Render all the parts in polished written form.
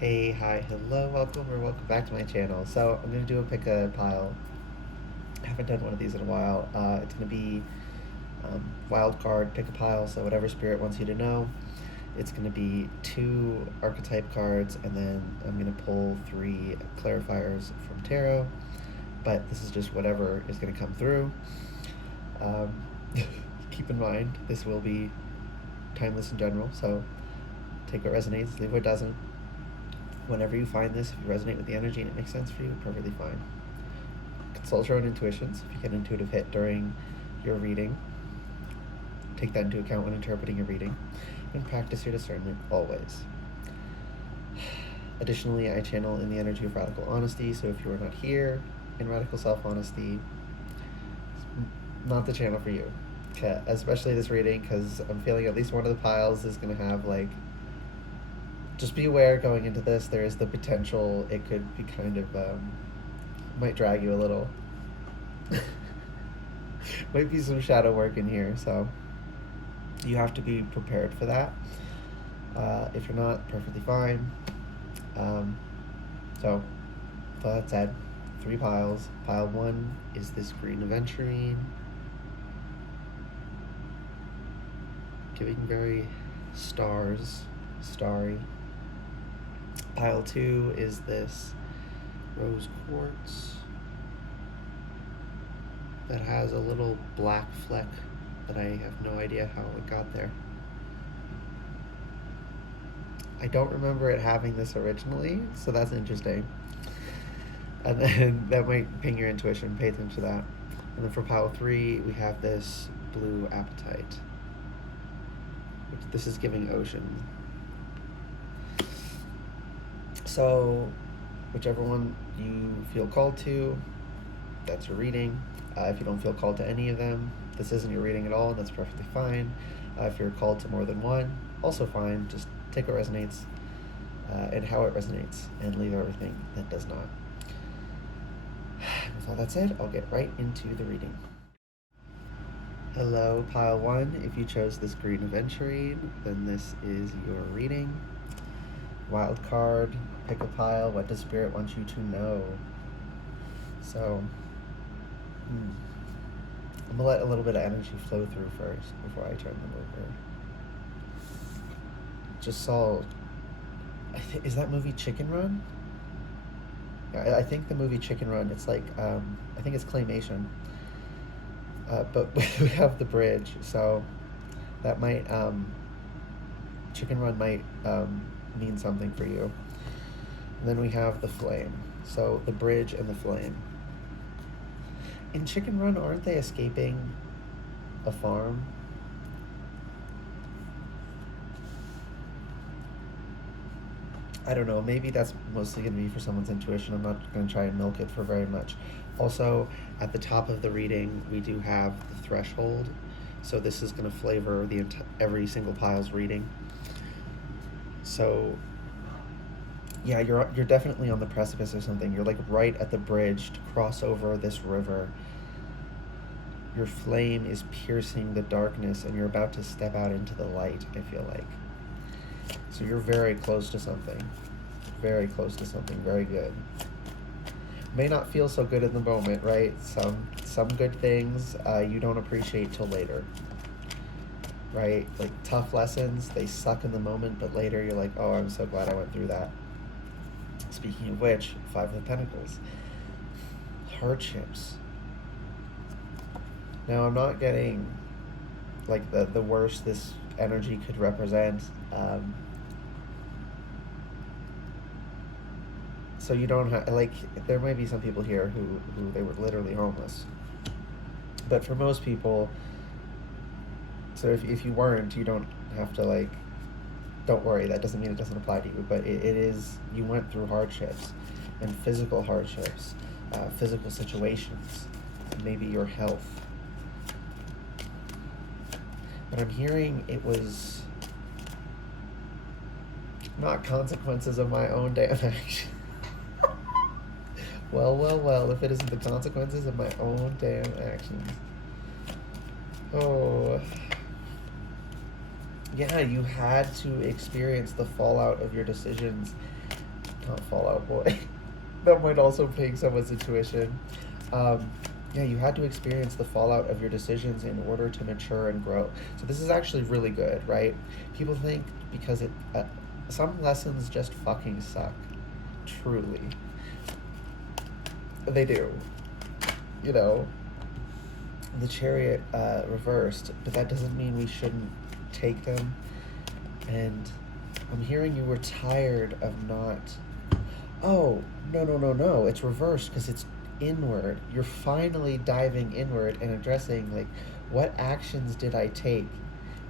Hey, hi, hello, welcome or welcome back to my channel. So I'm gonna do a pick a pile. I haven't done one of these in a while. It's gonna be wild card, pick a pile. So whatever spirit wants you to know. It's gonna be 2 archetype cards, and then I'm gonna pull 3 clarifiers from tarot. But this is just whatever is gonna come through. Um, keep in mind this will be timeless in general. So take what resonates, leave what doesn't. Whenever you find this, if you resonate with the energy and it makes sense for you, perfectly fine. Consult your own intuitions. If you get an intuitive hit during your reading, take that into account when interpreting your reading, and practice your discernment always. Additionally, I channel in the energy of radical honesty, so if you are not here in radical self-honesty, it's not the channel for you. Okay, especially this reading, because I'm feeling at least one of the piles is going to have like, just be aware going into this, there is the potential it could be kind of, might drag you a little. Might be some shadow work in here, so you have to be prepared for that. If you're not, perfectly fine. So, with that said, 3 piles. Pile 1 is this green aventurine, giving very starry. Pile 2 is this rose quartz that has a little black fleck that I have no idea how it got there. I don't remember it having this originally, so that's interesting. And then that might ping your intuition, pay attention to that. And then for pile 3, we have this blue apatite. This is giving ocean. So, whichever one you feel called to, that's your reading. If you don't feel called to any of them, this isn't your reading at all, and that's perfectly fine. If you're called to more than one, also fine. Just take what resonates and how it resonates, and leave everything that does not. With all that said, I'll get right into the reading. Hello, pile 1. If you chose this green aventurine, then this is your reading. Wild card, pick a pile. What does Spirit want you to know? So, I'm gonna let a little bit of energy flow through first before I turn them over. Just saw, is that movie Chicken Run? Yeah, I think the movie Chicken Run, it's like, I think it's claymation. But we have the bridge, so that might, Chicken Run might mean something for you. And then we have the flame, so the bridge and the flame. In Chicken Run, aren't they escaping a farm? I don't know, maybe that's mostly going to be for someone's intuition. I'm not going to try and milk it for very much. Also, at the top of the reading, we do have the threshold, so this is going to flavor every single pile's reading. So, yeah, you're definitely on the precipice or something. You're like right at the bridge to cross over this river. Your flame is piercing the darkness, and you're about to step out into the light, I feel like. So you're very close to something. Very close to something. Very good. May not feel so good in the moment, right? Some good things you don't appreciate till later. Right? Like tough lessons, they suck in the moment, but later you're like, oh, I'm so glad I went through that. Speaking of which, 5 of Pentacles. Hardships. Now, I'm not getting like the worst this energy could represent. So you don't have, like, there might be some people here who they were literally homeless. But for most people, so if you weren't, you don't have to, like, don't worry, that doesn't mean it doesn't apply to you, but it is, you went through hardships, and physical hardships, physical situations, maybe your health. But I'm hearing it was not consequences of my own damn action. Well, if it isn't the consequences of my own damn actions. Oh. Yeah, you had to experience the fallout of your decisions not Fallout Boy. That might also ping someone's intuition. Um, yeah, you had to experience the fallout of your decisions in order to mature and grow. So this is actually really good, right? People think because some lessons just fucking suck. Truly, they do. You know, the Chariot reversed, but that doesn't mean we shouldn't take them. And I'm hearing you were tired of not. Oh, no, no, no, no. It's reversed because it's inward. You're finally diving inward and addressing, like, what actions did I take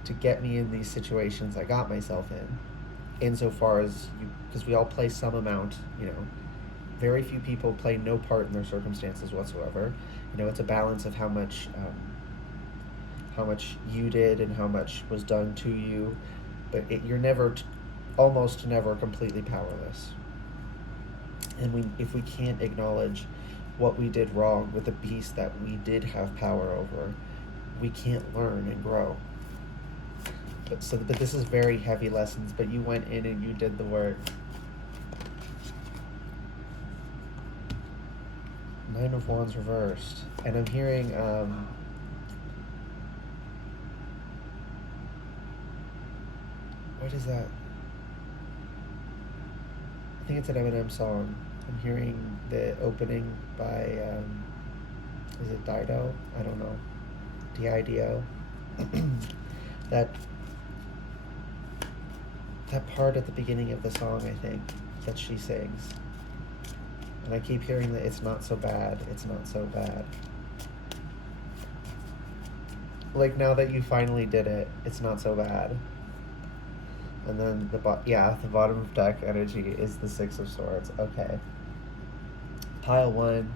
to get me in these situations I got myself in? Insofar as you, because we all play some amount, you know. Very few people play no part in their circumstances whatsoever. You know, it's a balance of how much you did and how much was done to you, but you're never, almost never completely powerless. And if we can't acknowledge what we did wrong with the beast that we did have power over, we can't learn and grow. But this is very heavy lessons, but you went in and you did the work. Nine of Wands reversed. And I'm hearing, what is that? I think it's an Eminem song. I'm hearing the opening by, is it Dido? I don't know. D-I-D-O. that part at the beginning of the song, I think, that she sings. And I keep hearing that it's not so bad, it's not so bad. Like, now that you finally did it, it's not so bad. And then the bottom of deck energy is the Six of Swords. Okay. Pile 1.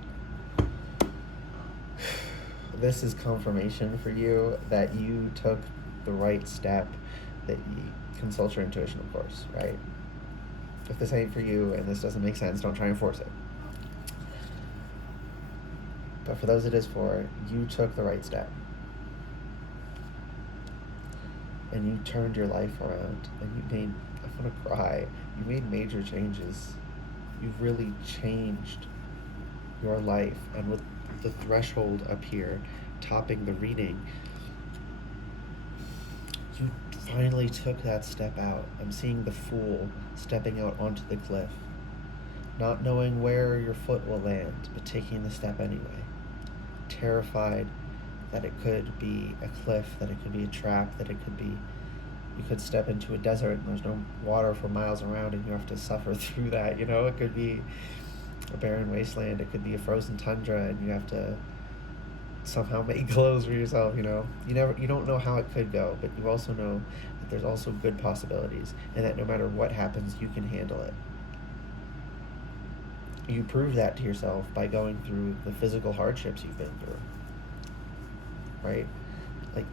This is confirmation for you that you took the right step, that you consult your intuition, of course, right? If this ain't for you and this doesn't make sense, don't try and force it. But for those it is for, you took the right step. And you turned your life around, and you made, I'm gonna cry, you made major changes. You've really changed your life. And with the threshold up here, topping the reading, you finally took that step out. I'm seeing the Fool stepping out onto the cliff, not knowing where your foot will land, but taking the step anyway. Terrified that it could be a cliff, that it could be a trap, that it could be, you could step into a desert and there's no water for miles around and you have to suffer through that, you know? It could be a barren wasteland, it could be a frozen tundra and you have to somehow make clothes for yourself, you know? You don't know how it could go, but you also know that there's also good possibilities and that no matter what happens, you can handle it. You prove that to yourself by going through the physical hardships you've been through. Right? Like,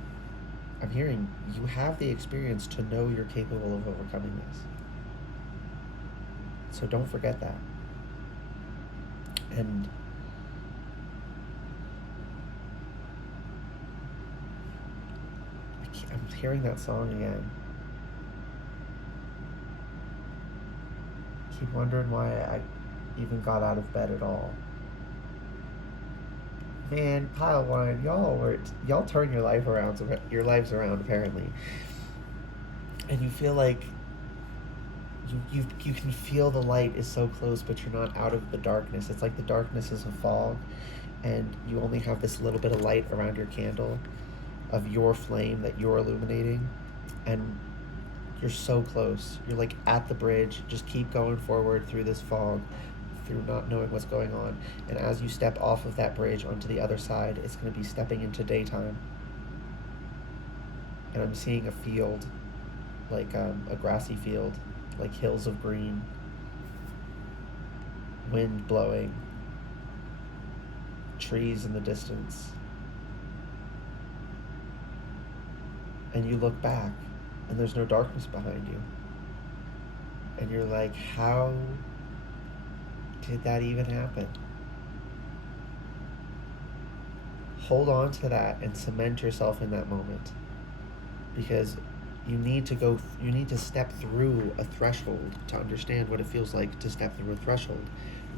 I'm hearing you have the experience to know you're capable of overcoming this. So don't forget that. And I'm hearing that song again. I keep wondering why I even got out of bed at all. Man, Pile 1, y'all turn your lives around apparently, and you feel like you can feel the light is so close, but you're not out of the darkness. It's like the darkness is a fog, and you only have this little bit of light around your candle, of your flame that you're illuminating, and you're so close. You're like at the bridge. Just keep going forward through this fog, through not knowing what's going on. And as you step off of that bridge onto the other side, it's going to be stepping into daytime. And I'm seeing a field, like a grassy field, like hills of green, wind blowing, trees in the distance. And you look back, and there's no darkness behind you. And you're like, how did that even happen? Hold on to that and cement yourself in that moment. Because You need to step through a threshold to understand what it feels like to step through a threshold.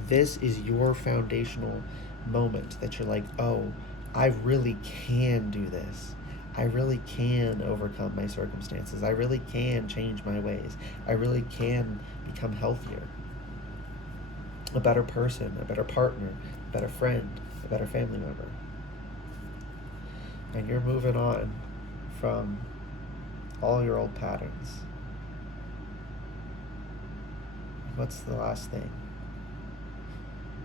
This is your foundational moment that you're like, oh, I really can do this. I really can overcome my circumstances. I really can change my ways. I really can become healthier, a better person, a better partner, a better friend, a better family member. And you're moving on from all your old patterns. What's the last thing?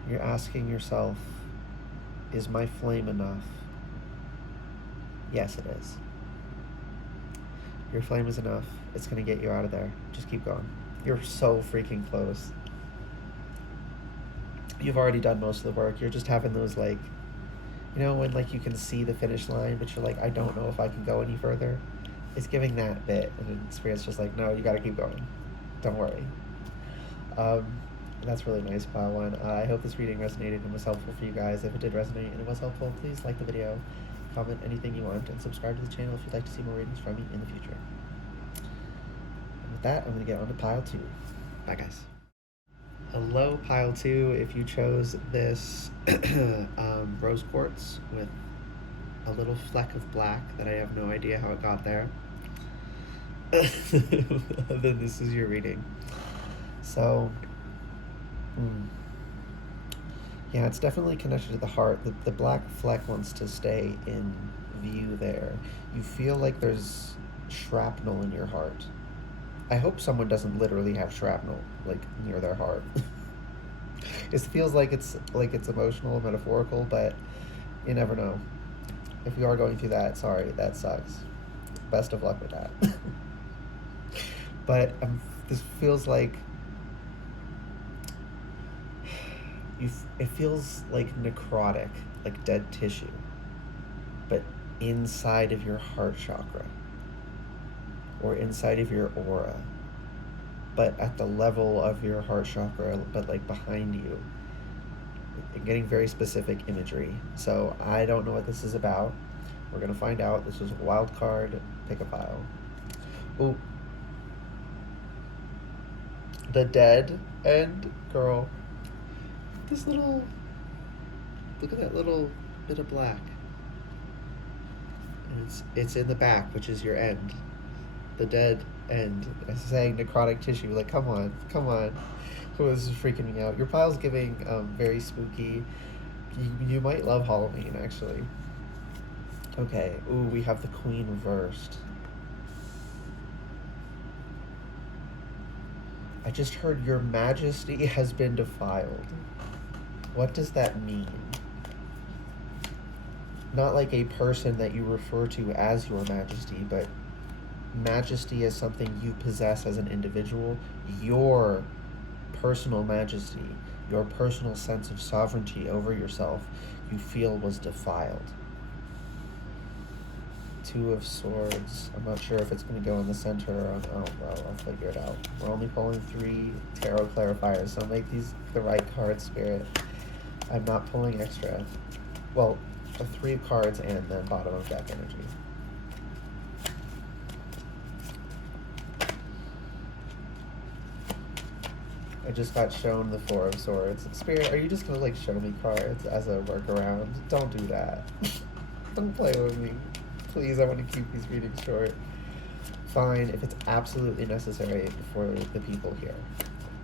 You're asking yourself, is my flame enough? Yes, it is. Your flame is enough. It's going to get you out of there. Just keep going. You're so freaking close. You've already done most of the work. You're just having those, like, you know, when, like, you can see the finish line, but you're like, I don't know if I can go any further. It's giving that bit, and Spirit's just like, no, you got to keep going. Don't worry. That's really nice, Pile 1. I hope this reading resonated and was helpful for you guys. If it did resonate and it was helpful, please like the video, comment anything you want, and subscribe to the channel if you'd like to see more readings from me in the future. And with that, I'm going to get on to Pile 2. Bye, guys. Hello, Pile 2. If you chose this rose quartz with a little fleck of black that I have no idea how it got there, then this is your reading. So, yeah, it's definitely connected to the heart. The black fleck wants to stay in view there. You feel like there's shrapnel in your heart. I hope someone doesn't literally have shrapnel, like, near their heart. It feels like it's emotional, metaphorical, but you never know. If you are going through that, sorry, that sucks. Best of luck with that. But this feels like it feels like necrotic, like dead tissue, but inside of your heart chakra or inside of your aura, but at the level of your heart chakra, but like behind you. Getting very specific imagery. So I don't know what this is about. We're gonna find out. This is a wild card. Pick a pile. Ooh. The dead end, girl. This little, look at that little bit of black. And it's in the back, which is your end. The dead end. I'm saying necrotic tissue. Like, come on. Oh, this is freaking me out. Your pile's giving very spooky. You might love Halloween, actually. Okay. Ooh, we have the Queen reversed. I just heard your majesty has been defiled. What does that mean? Not like a person that you refer to as your majesty, but majesty is something you possess as an individual. Your personal majesty, your personal sense of sovereignty over yourself, you feel was defiled. Two of Swords. I'm not sure if it's going to go in the center or on. Oh, well, I'll figure it out. We're only pulling 3 tarot clarifiers, so make these the right card, Spirit. I'm not pulling extra. Well, 3 cards and then bottom of deck energy. I just got shown the 4 of Swords. Spirit, are you just gonna like show me cards as a workaround? Don't do that. Don't play with me. Please, I want to keep these readings short. Fine, if it's absolutely necessary for the people here,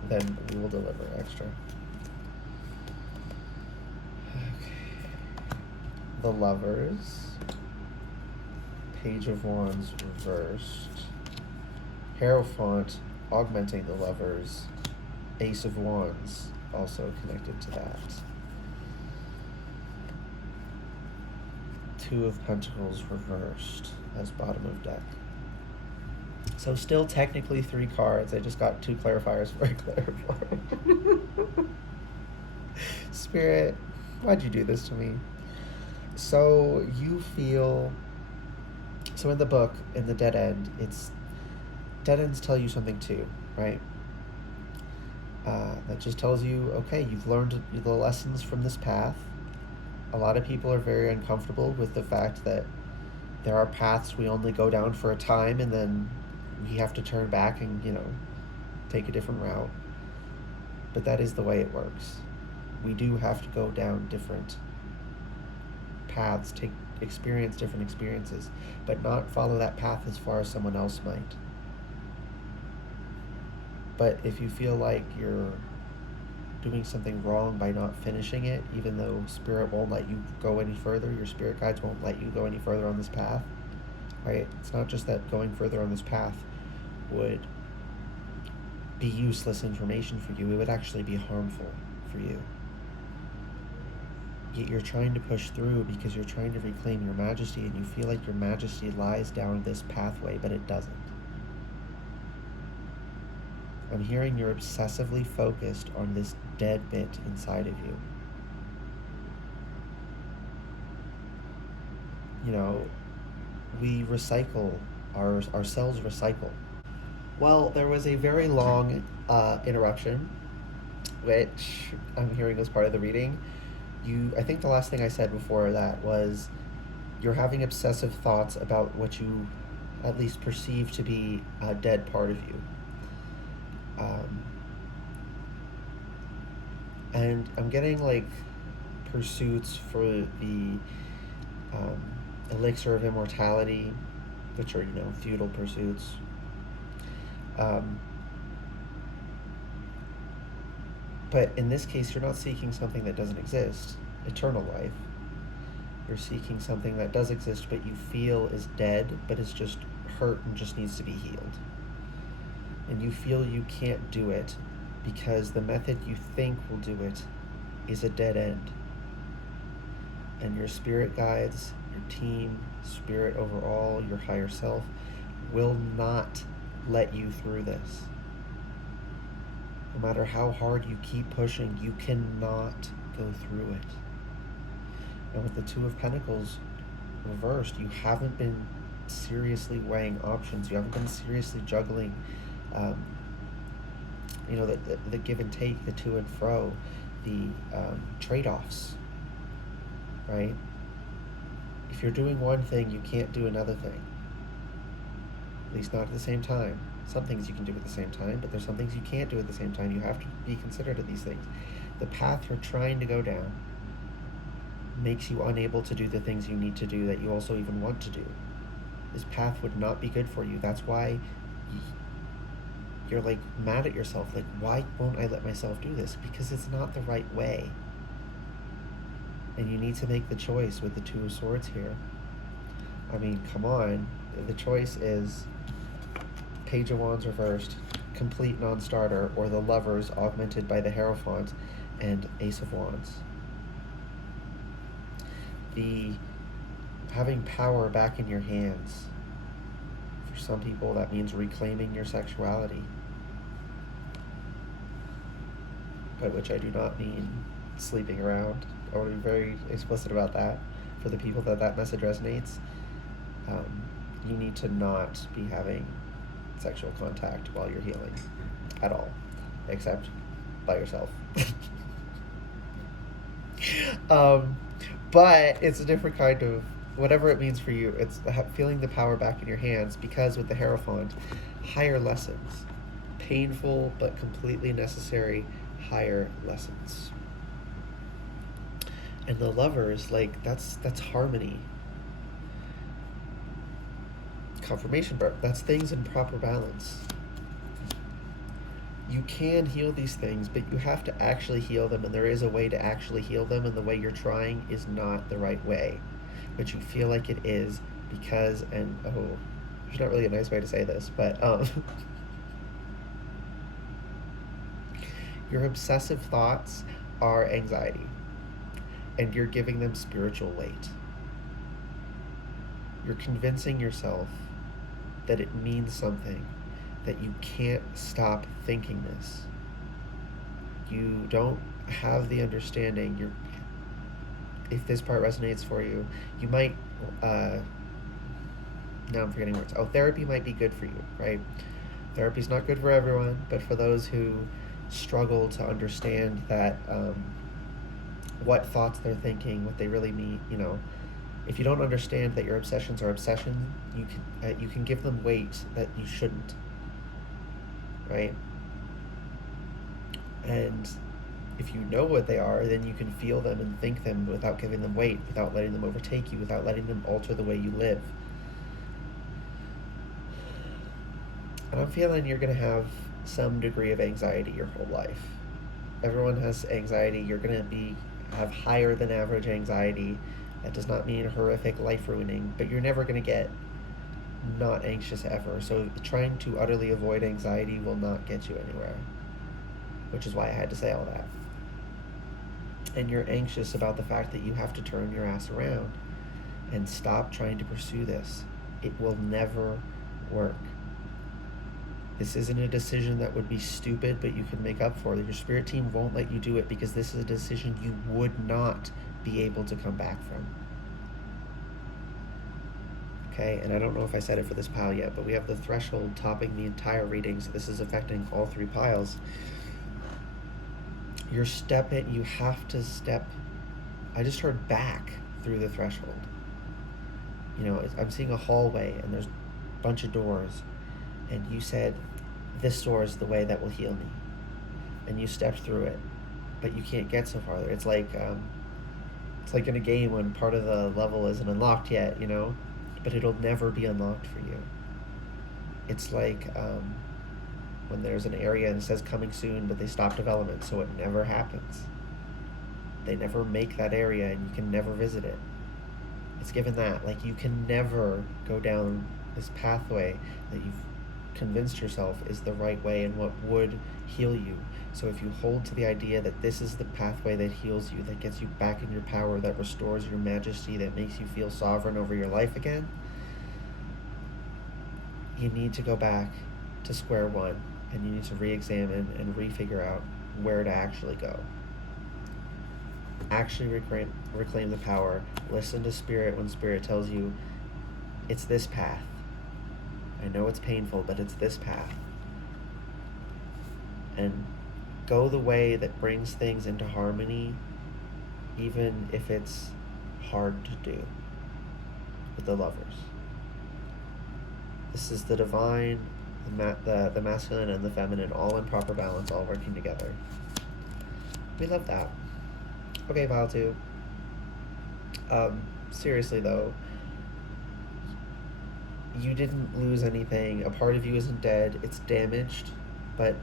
then we will deliver extra. Okay. The Lovers. Page of Wands reversed. Hierophant augmenting the Lovers. Ace of Wands also connected to that. 2 of Pentacles reversed as bottom of deck. So still technically 3 cards. I just got 2 clarifiers for a clarifier. Spirit, why'd you do this to me? So you feel... So in the book, in the dead end, it's... Dead ends tell you something too, right? That just tells you, okay, you've learned the lessons from this path. A lot of people are very uncomfortable with the fact that there are paths we only go down for a time and then we have to turn back and, take a different route. But that is the way it works. We do have to go down different paths, experience different experiences, but not follow that path as far as someone else might. But if you feel like you're doing something wrong by not finishing it, even though spirit won't let you go any further, your spirit guides won't let you go any further on this path, right? It's not just that going further on this path would be useless information for you, it would actually be harmful for you. Yet you're trying to push through because you're trying to reclaim your majesty, and you feel like your majesty lies down this pathway, but it doesn't. I'm hearing you're obsessively focused on this dead bit inside of you. We recycle, our cells recycle. Well, there was a very long interruption, which I'm hearing was part of the reading. I think the last thing I said before that was you're having obsessive thoughts about what you at least perceive to be a dead part of you. And I'm getting like pursuits for the elixir of immortality, which are, futile pursuits. But in this case, you're not seeking something that doesn't exist, eternal life. You're seeking something that does exist, but you feel is dead, but is just hurt and just needs to be healed. And you feel you can't do it because the method you think will do it is a dead end. And your spirit guides, your team, spirit overall, your higher self, will not let you through this. No matter how hard you keep pushing, you cannot go through it. And with the Two of Pentacles reversed, you haven't been seriously weighing options. You haven't been seriously juggling, the give and take, the to and fro, the trade-offs, right? If you're doing one thing, you can't do another thing. At least not at the same time. Some things you can do at the same time, but there's some things you can't do at the same time. You have to be considerate of these things. The path you're trying to go down makes you unable to do the things you need to do that you also even want to do. This path would not be good for you. That's why you're like mad at yourself. Like, why won't I let myself do this? Because it's not the right way. And you need to make the choice with the Two of Swords here. I mean, come on. The choice is Page of Wands reversed, complete non-starter, or the Lovers augmented by the Hierophant and Ace of Wands. The having power back in your hands. For some people, that means reclaiming your sexuality. By which I do not mean sleeping around. I want to be very explicit about that. For the people that message resonates, you need to not be having sexual contact while you're healing at all, except by yourself. But it's a different kind of, whatever it means for you, it's feeling the power back in your hands, because with the Hierophant, higher lessons, painful but completely necessary higher lessons. And the Lovers, like, that's harmony. Confirmation, bro. That's things in proper balance. You can heal these things, but you have to actually heal them, and there is a way to actually heal them, and the way you're trying is not the right way. But you feel like it is because, and there's not really a nice way to say this, but your obsessive thoughts are anxiety, and you're giving them spiritual weight. You're convincing yourself that it means something, that you can't stop thinking this. You don't have the understanding. If this part resonates for you, you might, now I'm forgetting words. Therapy might be good for you, right? Therapy's not good for everyone, but for those who struggle to understand that, what thoughts they're thinking, what they really mean, If you don't understand that your obsessions are obsessions, you can give them weight that you shouldn't, right? And if you know what they are, then you can feel them and think them without giving them weight, without letting them overtake you, without letting them alter the way you live. And I'm feeling you're going to have some degree of anxiety your whole life. Everyone has anxiety. You're going to have higher than average anxiety. That does not mean horrific, life-ruining, but you're never going to get not anxious ever. So trying to utterly avoid anxiety will not get you anywhere, which is why I had to say all that. And you're anxious about the fact that you have to turn your ass around and stop trying to pursue this. It will never work. This isn't a decision that would be stupid, but you can make up for it. Your spirit team won't let you do it because this is a decision you would not be able to come back from. Okay, and I don't know if I said it for this pile yet, but we have the threshold topping the entire reading, so this is affecting all 3 piles. You have to step, I just heard back through the threshold. You know, I'm seeing a hallway and there's a bunch of doors, and you said, this door is the way that will heal me. And you stepped through it, but you can't get so farther. It's like in a game when part of the level isn't unlocked yet, you know, but it'll never be unlocked for you. It's like when there's an area and it says coming soon, but they stop development, so it never happens. They never make that area, and you can never visit it. It's given that. Like, you can never go down this pathway that you've convinced yourself is the right way and what would heal you. So if you hold to the idea that this is the pathway that heals you, that gets you back in your power, that restores your majesty, that makes you feel sovereign over your life again, you need to go back to square one, and you need to re-examine and re-figure out where to actually go. Actually reclaim the power. Listen to Spirit when Spirit tells you it's this path. I know it's painful, but it's this path. And go the way that brings things into harmony, even if it's hard to do with the lovers. This is the divine, the masculine and the feminine, all in proper balance, all working together. We love that. Okay, Pile 2. Seriously though, you didn't lose anything. A part of you isn't dead. It's damaged, but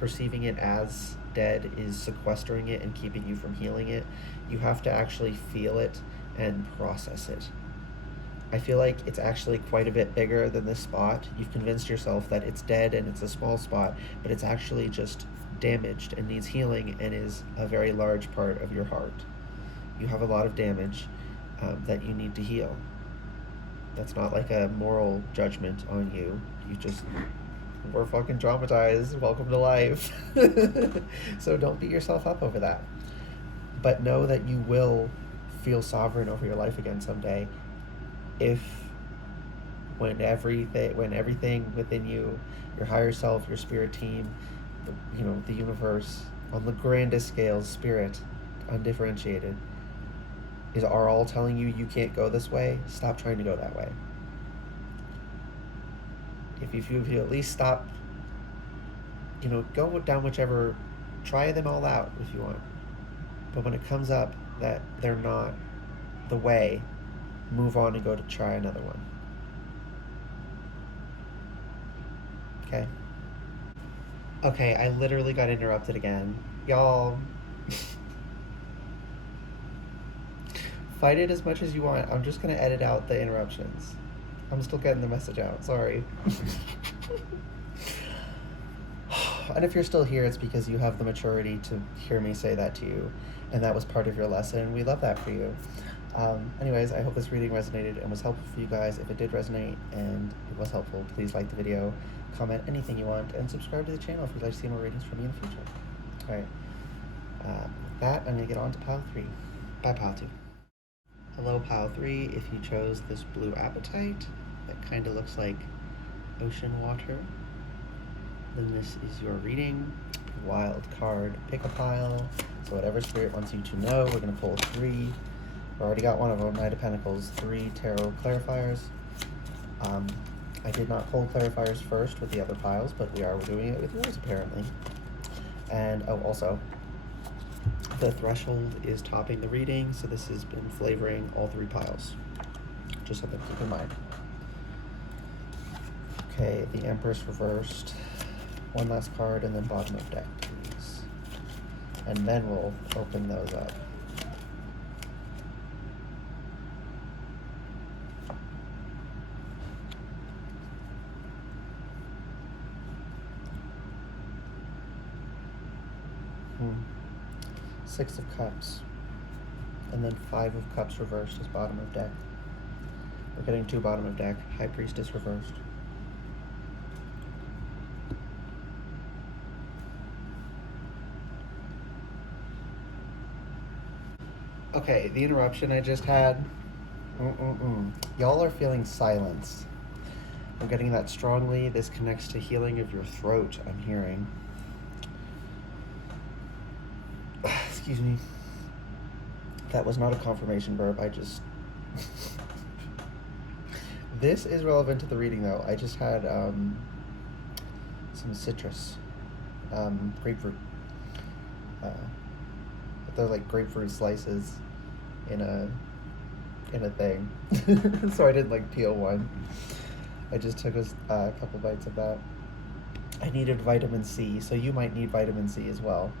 perceiving it as dead is sequestering it and keeping you from healing it. You have to actually feel it and process it. I feel like it's actually quite a bit bigger than this spot. You've convinced yourself that it's dead and it's a small spot, but it's actually just damaged and needs healing and is a very large part of your heart. You have a lot of damage that you need to heal. That's not like a moral judgment on you. We're fucking traumatized. Welcome to life. So don't beat yourself up over that. But know that you will feel sovereign over your life again someday when everything within you, your higher self, your spirit team, the universe, on the grandest scales, spirit, undifferentiated, are all telling you can't go this way. Stop trying to go that way. If you at least stop, go down whichever, try them all out if you want. But when it comes up that they're not the way, move on and go to try another one. Okay? Okay, I literally got interrupted again. Y'all, fight it as much as you want. I'm just going to edit out the interruptions. I'm still getting the message out. Sorry. And if you're still here, it's because you have the maturity to hear me say that to you. And that was part of your lesson. We love that for you. Anyways, I hope this reading resonated and was helpful for you guys. If it did resonate and it was helpful, please like the video, comment anything you want, and subscribe to the channel if you'd like to see more readings from me in the future. All right. With that, I'm going to get on to Pile 3. Bye, Pile 2. Hello, Pile 3. If you chose this blue apatite that kind of looks like ocean water, then this is your reading. Wild card, pick a pile. So whatever spirit wants you to know, we're going to pull 3 already got one of them, Knight of Pentacles, 3 Tarot Clarifiers. I did not pull clarifiers first with the other piles, but we are doing it with yours apparently. And also, the threshold is topping the reading, so this has been flavoring all 3 piles. Just something to keep in mind. Okay, the Empress reversed. One last card, and then bottom of deck, please. And then we'll open those up. Six of Cups, and then 5 of Cups reversed is bottom of deck. We're getting 2 bottom of deck. High Priestess reversed. Okay, the interruption I just had. Y'all are feeling silence. I'm getting that strongly. This connects to healing of your throat, I'm hearing. Excuse me. That was not a confirmation verb. I just... This is relevant to the reading, though. I just had some citrus. Grapefruit. They're like grapefruit slices in a thing. So I didn't like peel one. I just took a couple bites of that. I needed vitamin C, so you might need vitamin C as well.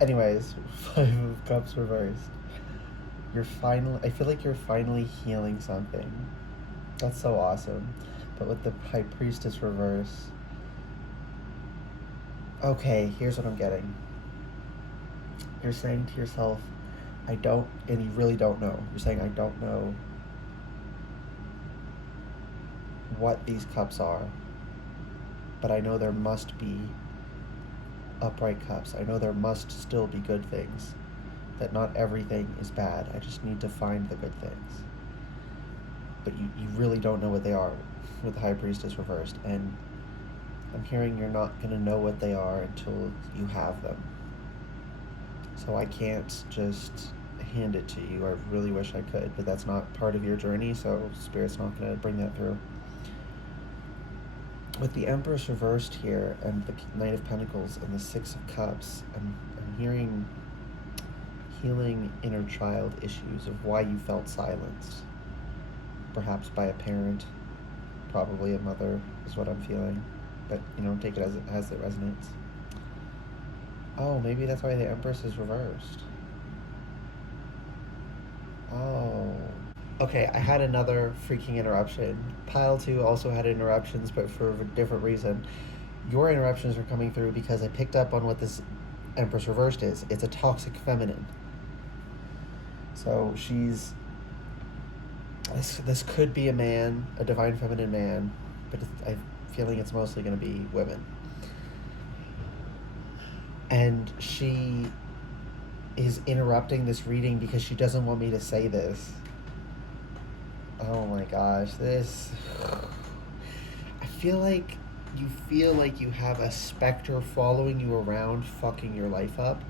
Anyways, 5 of Cups reversed. I feel like you're finally healing something. That's so awesome. But with the High Priestess reverse. Okay, here's what I'm getting. You're saying to yourself, I don't, and you really don't know. You're saying, I don't know what these cups are, but I know there must be upright cups. I know there must still be good things, that not everything is bad. I just need to find the good things. But you really don't know what they are with the High Priestess reversed, and I'm hearing you're not going to know what they are until you have them. So I can't just hand it to you. I really wish I could, but that's not part of your journey, so Spirit's not going to bring that through. With the Empress reversed here, and the Knight of Pentacles, and the 6 of Cups, I'm hearing healing inner child issues of why you felt silenced. Perhaps by a parent, probably a mother, is what I'm feeling. But, take it as it resonates. Oh, maybe that's why the Empress is reversed. Oh. Okay, I had another freaking interruption. Pile 2 also had interruptions, but for a different reason. Your interruptions are coming through because I picked up on what this Empress reversed is. It's a toxic feminine. So she's... This could be a man, a divine feminine man, but I'm feeling it's mostly going to be women. And she is interrupting this reading because she doesn't want me to say this. Oh my gosh, this... I feel like you have a specter following you around, fucking your life up.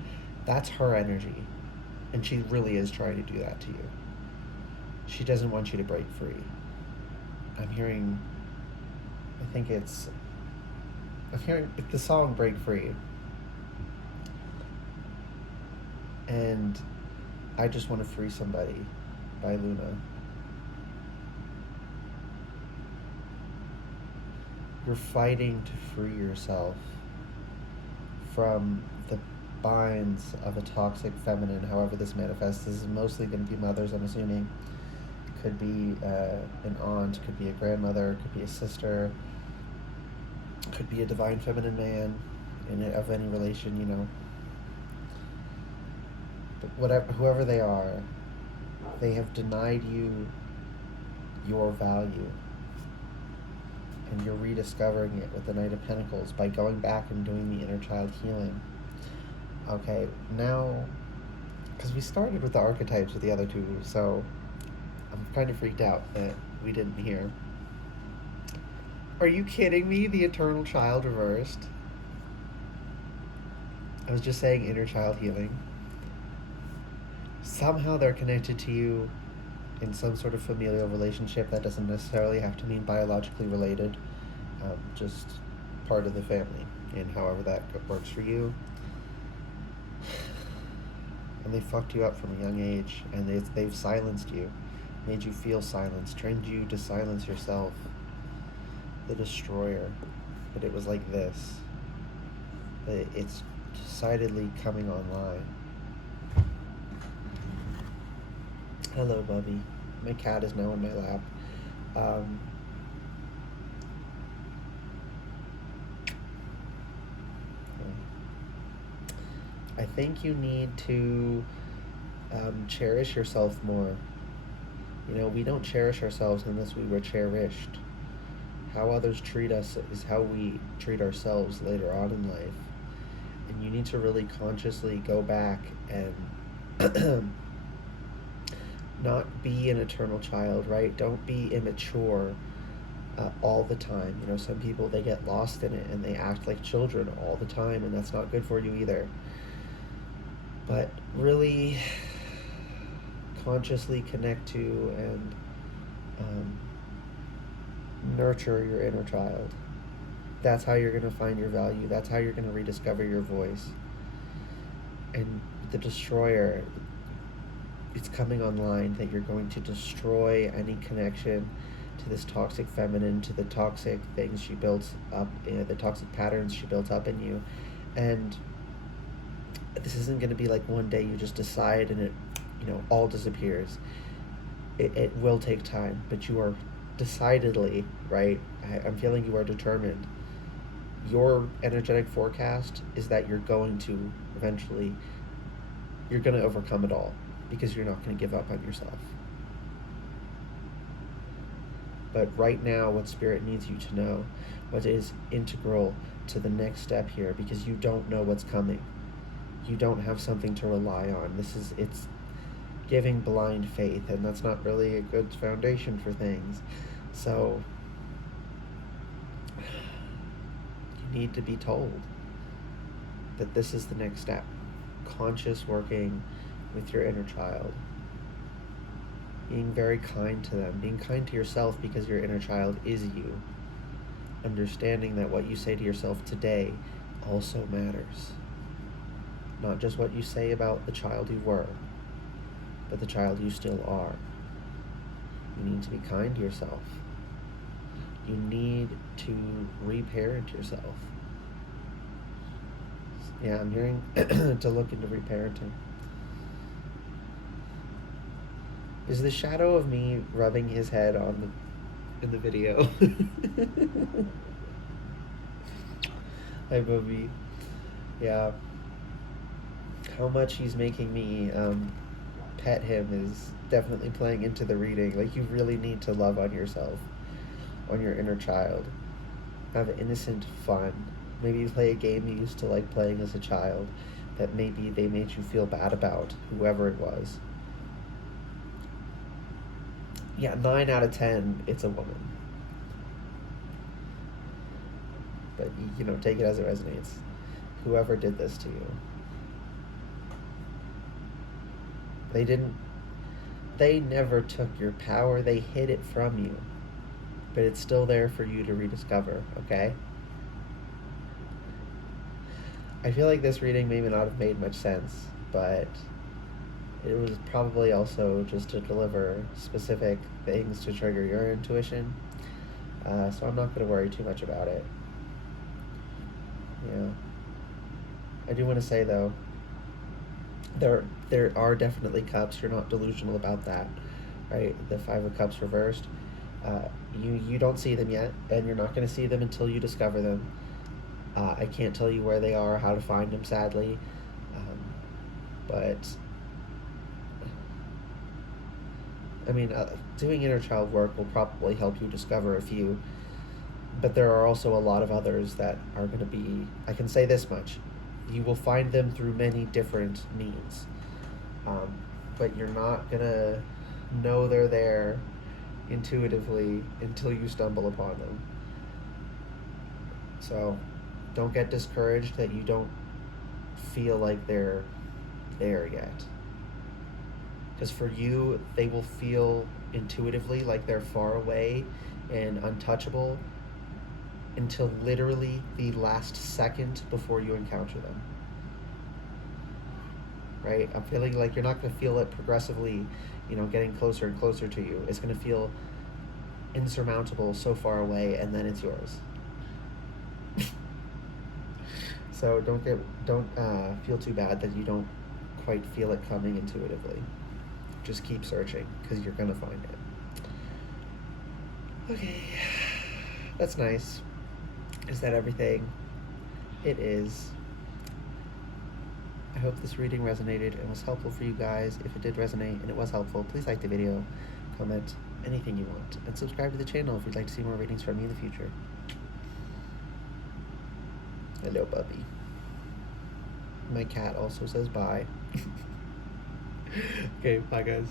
That's her energy. And she really is trying to do that to you. She doesn't want you to break free. I'm hearing the song Break Free. And I Just Want to Free Somebody by Luna. You're fighting to free yourself from the binds of a toxic feminine, however this manifests. This is mostly going to be mothers, I'm assuming. Could be an aunt, could be a grandmother, could be a sister, could be a divine feminine man of any relation, But whoever they are, they have denied you your value. And you're rediscovering it with the Knight of Pentacles by going back and doing the inner child healing. Okay, now, because we started with the archetypes with the other two, so I'm kind of freaked out that we didn't hear. Are you kidding me? The Eternal Child reversed. I was just saying inner child healing. somehow they're connected to you in some sort of familial relationship. That doesn't necessarily have to mean biologically related, just part of the family, and however that works for you. And they fucked you up from a young age, and they've silenced you, made you feel silenced, trained you to silence yourself. The destroyer. But it was like this. But it's decidedly coming online. Hello, Bubby. My cat is now in my lap. I think you need to cherish yourself more. You know, we don't cherish ourselves unless we were cherished. How others treat us is how we treat ourselves later on in life. And you need to really consciously go back and not be an eternal child, right? Don't be immature all the time. You know, some people, they get lost in it and they act like children all the time, and that's not good for you either. But really consciously connect to and nurture your inner child. That's how you're going to find your value. That's how you're going to rediscover your voice. And the destroyer, it's coming online, that you're going to destroy any connection to this toxic feminine, to the toxic things she built up, the toxic patterns she built up in you. And this isn't going to be like one day you just decide and it, you know, all disappears. It will take time, but you are decidedly, right? I'm feeling you are determined. Your energetic forecast is that you're going to eventually, you're going to overcome it all, because you're not going to give up on yourself. But right now, what Spirit needs you to know, what is integral to the next step here, because you don't know what's coming. You don't have something to rely on. It's giving blind faith, and that's not really a good foundation for things. So you need to be told that this is the next step. Conscious working with your inner child. Being very kind to them. Being kind to yourself, because your inner child is you. Understanding that what you say to yourself today also matters. Not just what you say about the child you were, but the child you still are. You need to be kind to yourself. You need to reparent yourself. Yeah, I'm hearing to look into reparenting. Is the shadow of me rubbing his head in the video? Hi, Bobby. Yeah. How much he's making me pet him is definitely playing into the reading. Like, you really need to love on yourself, on your inner child. Have innocent fun. Maybe you play a game you used to like playing as a child that maybe they made you feel bad about, whoever it was. Yeah, 9 out of 10, it's a woman. But, you know, take it as it resonates. Whoever did this to you. They never took your power, they hid it from you. But it's still there for you to rediscover, okay? I feel like this reading may not have made much sense, but it was probably also just to deliver specific things to trigger your intuition. So I'm not going to worry too much about it. Yeah. I do want to say, though, there are definitely cups. You're not delusional about that, right? The 5 of Cups reversed. You don't see them yet, and you're not going to see them until you discover them. I can't tell you where they are, how to find them, sadly. But I mean, doing inner child work will probably help you discover a few, but there are also a lot of others that are going to be, I can say this much, you will find them through many different means, but you're not going to know they're there intuitively until you stumble upon them. So don't get discouraged that you don't feel like they're there yet. Because for you, they will feel intuitively like they're far away and untouchable until literally the last second before you encounter them. Right? I'm feeling like you're not going to feel it progressively, getting closer and closer to you. It's going to feel insurmountable, so far away, and then it's yours. So don't feel too bad that you don't quite feel it coming intuitively. Just keep searching, because you're gonna find it. Okay, that's nice. Is that everything? It is. I hope this reading resonated and was helpful for you guys. If it did resonate and it was helpful, please like the video, comment, anything you want, and subscribe to the channel if you'd like to see more readings from me in the future. Hello, puppy. My cat also says bye. Okay, bye guys.